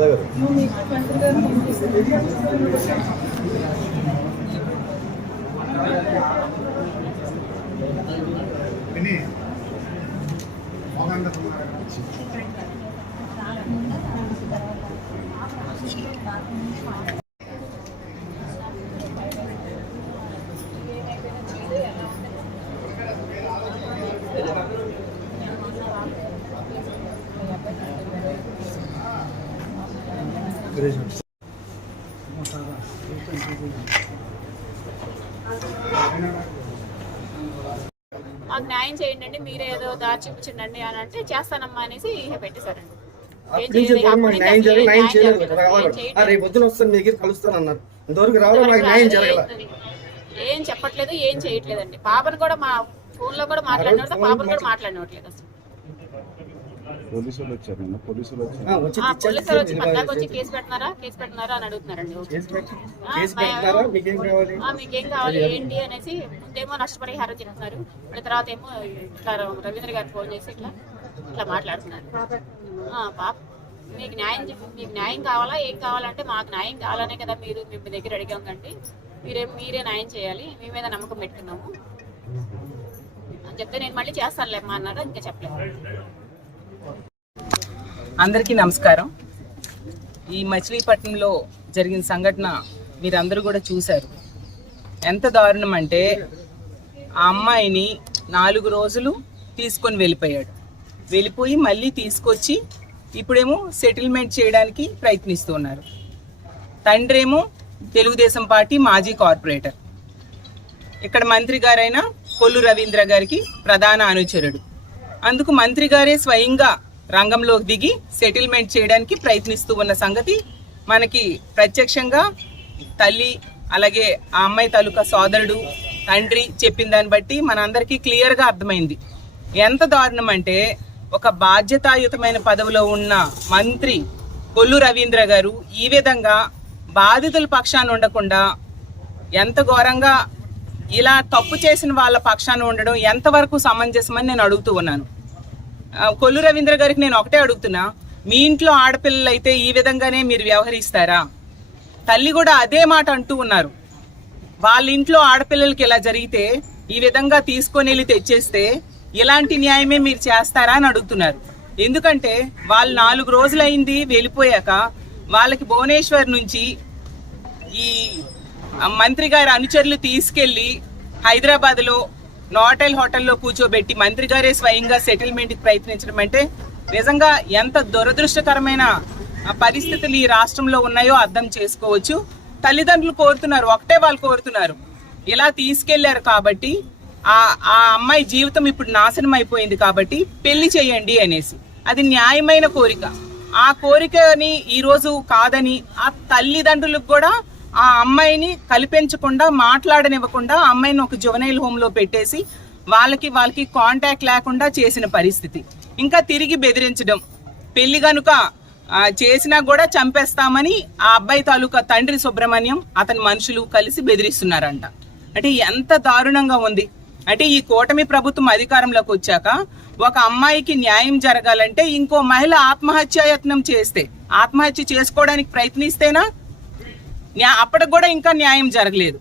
మాకు చేయండి అండి మీరే ఏదో దారి చూపించండి అని అంటే చేస్తానమ్మా అనేసి పెట్టేశారండి. ఏం. రేపు పొద్దున వస్తాను మీ దగ్గర కలుస్తాను అన్నారు ఇంతవరకు న్యాయం చెప్పట్లేదు ఏం చేయట్లేదండి. పాపను కూడా మా ఫోన్లో కూడా మాట్లాడినట్టు పాపను కూడా మాట్లాడినట్లేదు అసలు. పోలీసు వాళ్ళు వచ్చారు నిన్న పోలీసు వాళ్ళు వచ్చారు. ఆ, వచ్చి పోలీసులు పద్దాకు వచ్చి. కేసు పెట్టినారా కేసు అని అడుగుతున్నారండి. మీకేం కావాలి? ఆ, మీకేం కావాలి? ఏంటి అనేసి ముందేమో నష్టపరిహారం చెప్తున్నారు మళ్ళీ తర్వాత ఏమో ఇట్లా రవీంద్ర గారు ఫోన్ చేసి ఇట్లా ఇట్లా మాట్లాడుతున్నారు. ఆ, పాప మీకు న్యాయం మీకు న్యాయం కావాలా? ఏం కావాలంటే మాకు న్యాయం కావాలనే కదా మీరు మేము మీ దగ్గర అడిగాం కండి. మీరే మీరే న్యాయం చేయాలి. మీ మీద నమ్మకం పెట్టుకున్నాము. అని చెప్తే నేను మళ్ళీ చేస్తానులేమ్మా అన్నారు ఇంకా చెప్పలేదు. అందరికీ నమస్కారం. ఈ మచిలీపట్నంలో జరిగిన సంఘటన మీరందరూ కూడా చూశారు. ఎంత దారుణం అంటే ఆ అమ్మాయిని నాలుగు రోజులు తీసుకొని వెళ్ళిపోయాడు. వెళ్ళిపోయి మళ్ళీ తీసుకొచ్చి ఇప్పుడేమో సెటిల్మెంట్ చేయడానికి ప్రయత్నిస్తున్నారు తండ్రేమో తెలుగుదేశం పార్టీ మాజీ కార్పొరేటర్. ఇక్కడ మంత్రి గారైన కొల్లు రవీంద్ర గారికి ప్రధాన అనుచరుడు. అందుకు మంత్రి గారే స్వయంగా రంగంలోకి దిగి సెటిల్మెంట్ చేయడానికి ప్రయత్నిస్తూ ఉన్న సంగతి మనకి ప్రత్యక్షంగా తల్లి అలాగే ఆ అమ్మాయి తాలూకా సోదరుడు తండ్రి చెప్పిన దాన్ని బట్టి మనందరికీ క్లియర్గా అర్థమైంది. ఎంత దారుణం అంటే ఒక బాధ్యతాయుతమైన పదవిలో ఉన్న మంత్రి కొల్లు రవీంద్ర గారు ఈ విధంగా బాధితుల పక్షాన ఉండకుండా ఎంత ఘోరంగా ఇలా తప్పు చేసిన వాళ్ళ పక్షాన ఉండడం ఎంతవరకు సమంజసమని నేను అడుగుతూ ఉన్నాను. కొల్లు రవీంద్ర గారికి నేను ఒకటే అడుగుతున్నా. మీ ఇంట్లో ఆడపిల్లలు అయితే ఈ విధంగానే మీరు వ్యవహరిస్తారా? తల్లి కూడా అదే మాట అంటూ ఉన్నారు. వాళ్ళ ఇంట్లో ఆడపిల్లలకి ఇలా జరిగితే ఈ విధంగా తీసుకొని వెళ్ళి తెచ్చేస్తే ఇలాంటి న్యాయమే మీరు చేస్తారా అని అడుగుతున్నారు. ఎందుకంటే వాళ్ళు నాలుగు రోజులైంది వెళ్ళిపోయాక వాళ్ళకి భువనేశ్వర్ నుంచి ఈ మంత్రి గారి అనుచరులు తీసుకెళ్ళి హైదరాబాద్లో నోటెల్ హోటల్లో కూర్చోబెట్టి మంత్రి గారే స్వయంగా సెటిల్మెంట్కి ప్రయత్నించడం అంటే నిజంగా ఎంత దురదృష్టకరమైన ఆ, పరిస్థితులు ఈ రాష్ట్రంలో ఉన్నాయో అర్థం చేసుకోవచ్చు. తల్లిదండ్రులు కోరుతున్నారు ఒకటే వాళ్ళు కోరుతున్నారు. ఇలా తీసుకెళ్ళారు కాబట్టి ఆ ఆ అమ్మాయి జీవితం ఇప్పుడు నాశనం అయిపోయింది కాబట్టి పెళ్ళి చేయండి అనేసి. అది న్యాయమైన కోరిక. ఆ కోరికని ఈరోజు కాదని ఆ తల్లిదండ్రులకు కూడా ఆ అమ్మాయిని కల్పించకుండా మాట్లాడనివ్వకుండా అమ్మాయిని ఒక జువనైల్ హోమ్లో పెట్టేసి వాళ్ళకి వాళ్ళకి కాంటాక్ట్ లేకుండా చేసిన పరిస్థితి. ఇంకా తిరిగి బెదిరించడం. పెళ్ళి గనుక చేసినా కూడా చంపేస్తామని ఆ అబ్బాయి తాలూకా తండ్రి సుబ్రహ్మణ్యం అతని మనుషులు కలిసి బెదిరిస్తున్నారంట. అంటే ఎంత దారుణంగా ఉంది. అంటే ఈ కూటమి ప్రభుత్వం అధికారంలోకి వచ్చాక ఒక అమ్మాయికి న్యాయం జరగాలంటే ఇంకో మహిళ ఆత్మహత్యాయత్నం చేస్తే ఆత్మహత్య చేసుకోవడానికి ప్రయత్నిస్తేనా? అప్పటికి కూడా ఇంకా న్యాయం జరగలేదు.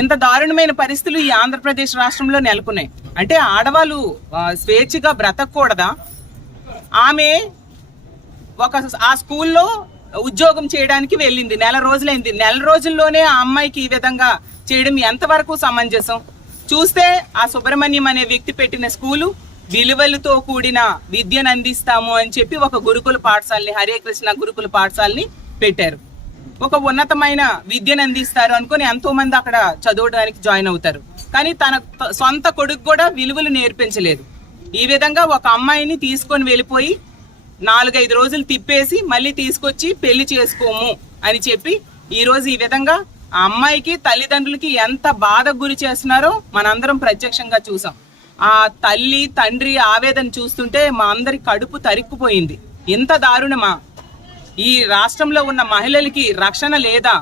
ఇంత దారుణమైన పరిస్థితులు ఈ ఆంధ్రప్రదేశ్ రాష్ట్రంలో నెలకొన్నాయి. అంటే ఆడవాళ్ళు స్వేచ్ఛగా బ్రతకూడదా ఆమె ఒక ఆ స్కూల్లో ఉద్యోగం చేయడానికి వెళ్ళింది. నెల రోజులైంది. నెల రోజుల్లోనే ఆ అమ్మాయికి ఈ విధంగా చేయడం ఎంతవరకు సమంజసం? చూస్తే ఆ సుబ్రహ్మణ్యం అనే వ్యక్తి పెట్టిన స్కూలు విలువలతో కూడిన విద్యను అందిస్తాము అని చెప్పి ఒక గురుకుల పాఠశాలని హరే కృష్ణ గురుకుల పాఠశాలని పెట్టారు. ఒక ఉన్నతమైన విద్యను అందిస్తారు అనుకుని ఎంతో మంది అక్కడ చదవడానికి జాయిన్ అవుతారు. కానీ తన సొంత కొడుకు కూడా విలువలు నేర్పించలేదు. ఈ విధంగా ఒక అమ్మాయిని తీసుకొని వెళ్ళిపోయి నాలుగైదు రోజులు తిప్పేసి మళ్ళీ తీసుకొచ్చి పెళ్ళి చేసుకోము అని చెప్పి ఈరోజు ఈ విధంగా ఆ అమ్మాయికి తల్లిదండ్రులకి ఎంత బాధ గురి చేస్తున్నారో మనందరం ప్రత్యక్షంగా చూసాం. ఆ తల్లి తండ్రి ఆవేదన చూస్తుంటే మా అందరి కడుపు తరిక్కుపోయింది. ఇంత దారుణమా? ఈ రాష్ట్రంలో ఉన్న మహిళలకి రక్షణ లేదా?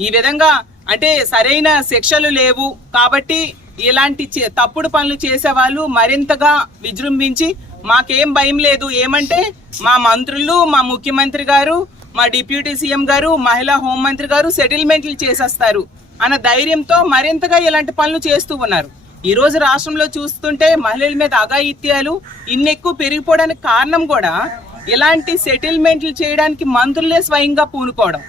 ఈ విధంగా అంటే సరైన శిక్షలు లేవు కాబట్టి ఇలాంటి చే- తప్పుడు పనులు చేసే వాళ్ళు మరింతగా విజృంభించి మాకేం భయం లేదు. ఏమంటే మా మంత్రులు మా ముఖ్యమంత్రి గారు మా డిప్యూటీ సీఎం గారు మహిళా హోంమంత్రి గారు సెటిల్మెంట్లు చేసేస్తారు అన్న ధైర్యంతో మరింతగా ఇలాంటి పనులు చేస్తూ ఉన్నారు. ఈరోజు రాష్ట్రంలో చూస్తుంటే మహిళల మీద అఘాయిత్యాలు ఇన్ని ఎక్కువ పెరిగిపోవడానికి కారణం కూడా ఇలాంటి సెటిల్మెంట్లు చేయడానికి మంత్రులే స్వయంగా పూనుకోవడం.